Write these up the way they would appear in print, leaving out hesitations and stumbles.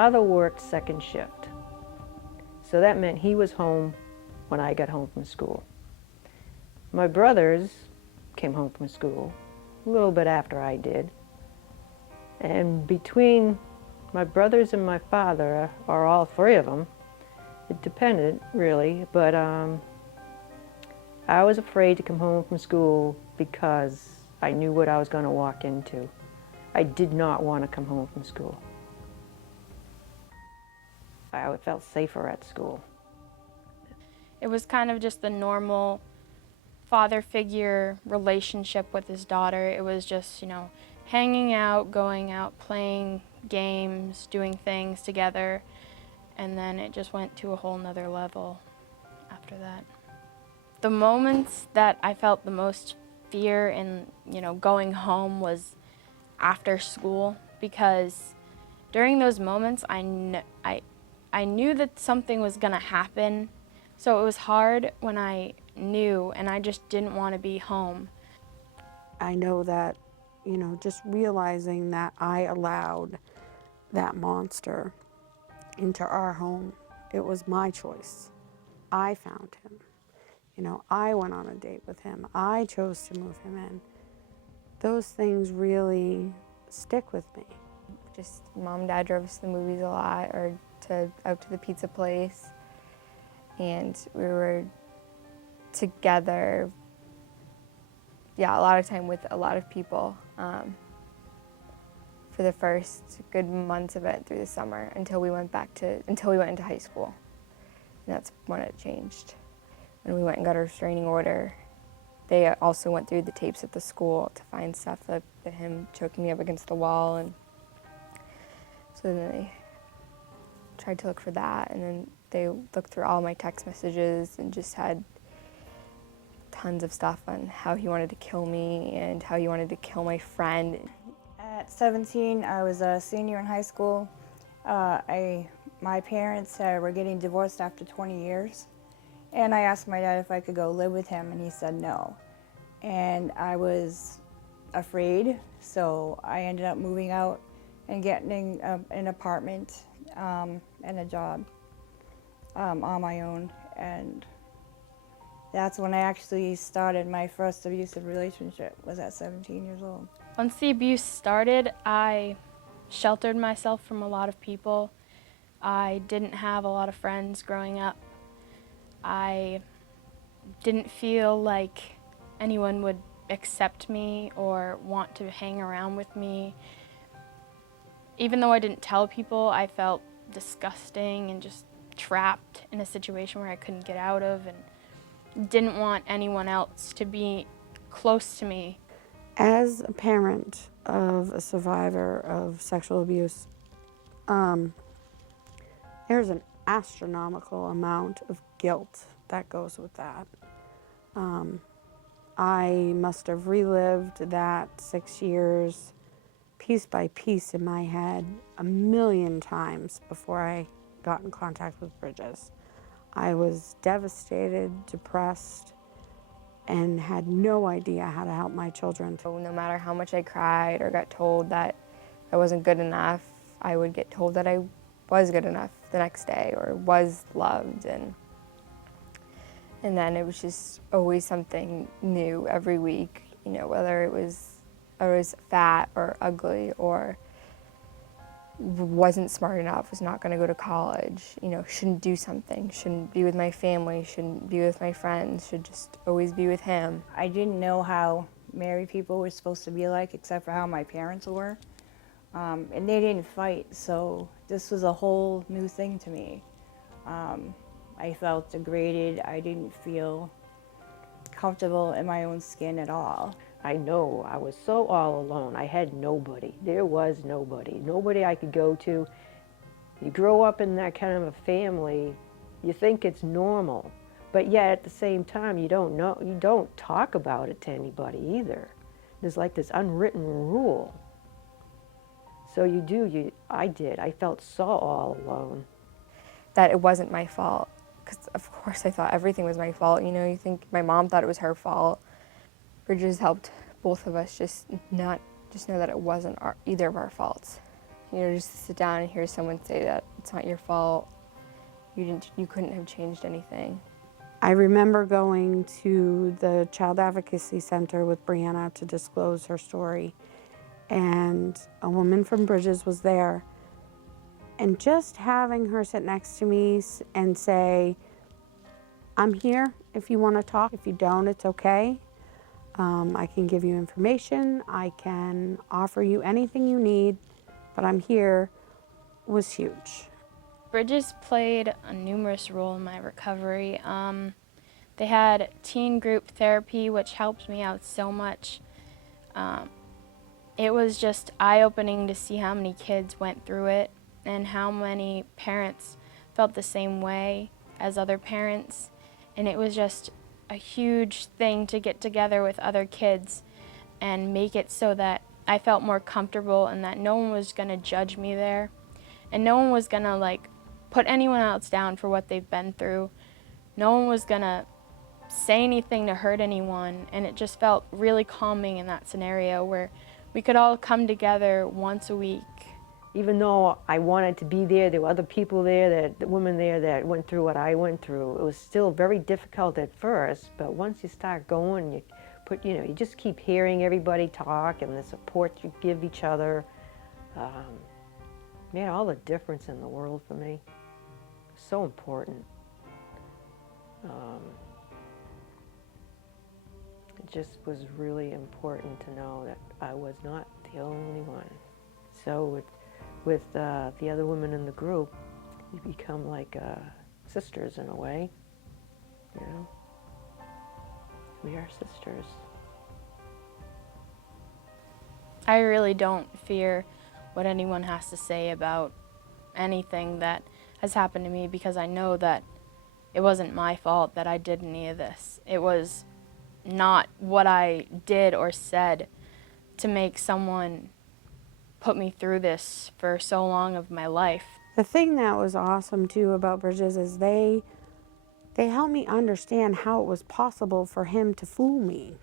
father worked second shift, so that meant he was home when I got home from school. My brothers came home from school a little bit after I did, and between my brothers and my father, or all three of them, it depended really, but I was afraid to come home from school because I knew what I was going to walk into. I did not want to come home from school. I felt safer at school. It was kind of just the normal father figure relationship with his daughter. It was just, hanging out, going out, playing games, doing things together, and then it just went to a whole nother level after that. The moments that I felt the most fear in, going home was after school, because during those moments I knew that something was gonna happen, so it was hard when I knew and I just didn't want to be home. I know that, just realizing that I allowed that monster into our home, it was my choice. I found him. I went on a date with him. I chose to move him in. Those things really stick with me. Just mom and dad drove us to the movies a lot, or out to the pizza place, and we were together, a lot of time with a lot of people for the first good months of it through the summer until we went into high school, and that's when it changed. When we went and got a restraining order, they also went through the tapes at the school to find stuff like him choking me up against the wall, and so then they tried to look for that, and then they looked through all my text messages and just had tons of stuff on how he wanted to kill me and how he wanted to kill my friend. At 17, I was a senior in high school. My parents were getting divorced after 20 years, and I asked my dad if I could go live with him, and he said no. And I was afraid, so I ended up moving out and getting an apartment and a job on my own, and that's when I actually started my first abusive relationship, was at 17 years old. Once the abuse started, I sheltered myself from a lot of people. I didn't have a lot of friends growing up. I didn't feel like anyone would accept me or want to hang around with me. Even though I didn't tell people, I felt disgusting and just trapped in a situation where I couldn't get out of, and didn't want anyone else to be close to me. As a parent of a survivor of sexual abuse, there's an astronomical amount of guilt that goes with that. I must have relived that 6 years piece by piece in my head a million times before I got in contact with Bridges. I was devastated, depressed, and had no idea how to help my children. No matter how much I cried or got told that I wasn't good enough, I would get told that I was good enough the next day or was loved, and then it was just always something new every week, whether it was I was fat or ugly or wasn't smart enough, was not going to go to college, shouldn't do something, shouldn't be with my family, shouldn't be with my friends, should just always be with him. I didn't know how married people were supposed to be like, except for how my parents were. And they didn't fight, so this was a whole new thing to me. I felt degraded. I didn't feel comfortable in my own skin at all. I know I was so all alone. I had nobody. There was nobody. Nobody I could go to. You grow up in that kind of a family, you think it's normal, but yet at the same time you don't talk about it to anybody either. There's like this unwritten rule. So I did. I felt so all alone. That it wasn't my fault, because of course I thought everything was my fault. You think my mom thought it was her fault. Bridges helped both of us just know that it wasn't either of our faults. just to sit down and hear someone say that it's not your fault. You couldn't have changed anything. I remember going to the Child Advocacy Center with Brianna to disclose her story, and a woman from Bridges was there, and just having her sit next to me and say, I'm here if you want to talk. If you don't, it's okay. I can give you information. I can offer you anything you need, but I'm here, was huge. Bridges played a numerous role in my recovery. They had teen group therapy, which helped me out so much. It was just eye-opening to see how many kids went through it and how many parents felt the same way as other parents. And it was just a huge thing to get together with other kids and make it so that I felt more comfortable and that no one was gonna judge me there. And no one was gonna put anyone else down for what they've been through. No one was gonna say anything to hurt anyone, and it just felt really calming in that scenario where we could all come together once a week. Even though I wanted to be there were other people there, the women there that went through what I went through. It was still very difficult at first, but once you start going, you just keep hearing everybody talk and the support you give each other. Made all the difference in the world for me. So important. It just was really important to know that I was not the only one. So with the other women in the group, you become like sisters in a way, you know? We are sisters. I really don't fear what anyone has to say about anything that has happened to me because I know that it wasn't my fault that I did any of this. It was not what I did or said to make someone put me through this for so long of my life. The thing that was awesome too about Bridges is they helped me understand how it was possible for him to fool me.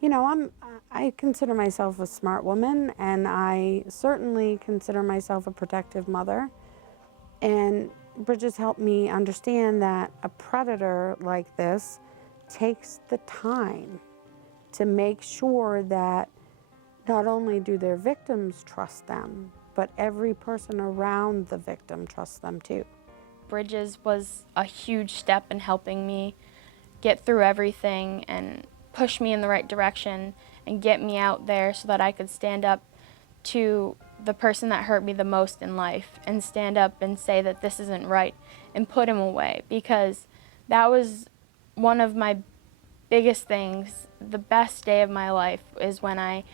You know, I consider myself a smart woman, and I certainly consider myself a protective mother. And Bridges helped me understand that a predator like this takes the time to make sure that not only do their victims trust them, but every person around the victim trusts them too. Bridges was a huge step in helping me get through everything and push me in the right direction and get me out there so that I could stand up to the person that hurt me the most in life and stand up and say that this isn't right and put him away, because that was one of my biggest things. The best day of my life is when I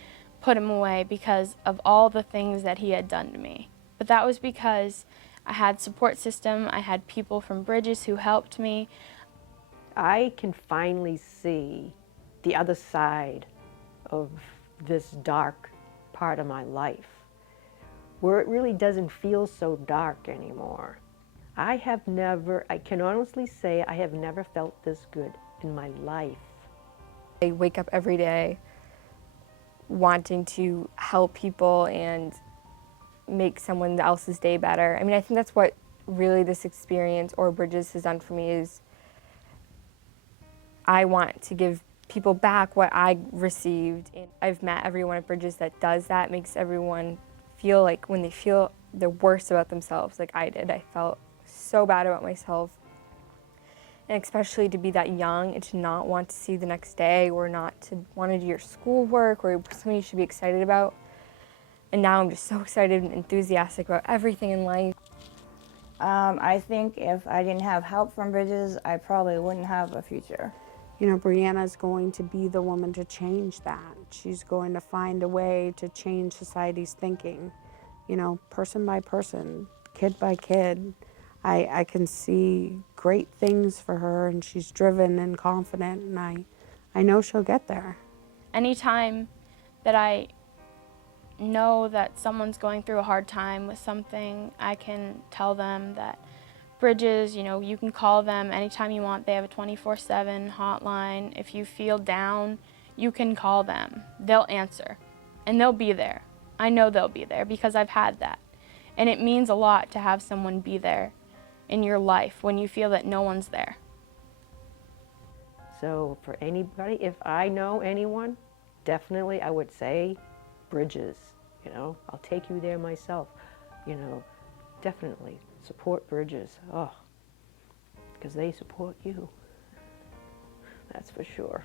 put him away because of all the things that he had done to me. But that was because I had support system, I had people from Bridges who helped me. I can finally see the other side of this dark part of my life, where it really doesn't feel so dark anymore. I can honestly say I have never felt this good in my life. I wake up every day wanting to help people and make someone else's day better. I mean, I think that's what really this experience or Bridges has done for me is I want to give people back what I received. And I've met everyone at Bridges that does that, makes everyone feel like when they feel the worst about themselves, like I did. I felt so bad about myself. And especially to be that young and to not want to see the next day or not to want to do your schoolwork or something you should be excited about. And now I'm just so excited and enthusiastic about everything in life. I think if I didn't have help from Bridges, I probably wouldn't have a future. You know, Brianna's going to be the woman to change that. She's going to find a way to change society's thinking, you know, person by person, kid by kid. I can see great things for her, and she's driven and confident, and I know she'll get there. Anytime that I know that someone's going through a hard time with something, I can tell them that Bridges, you know, you can call them anytime you want. They have a 24/7 hotline. If you feel down, you can call them. They'll answer, and they'll be there. I know they'll be there because I've had that. And it means a lot to have someone be there in your life when you feel that no one's there. So for anybody, if I know anyone, definitely I would say Bridges. You know, I'll take you there myself. You know, definitely support Bridges. Oh, because they support you. That's for sure.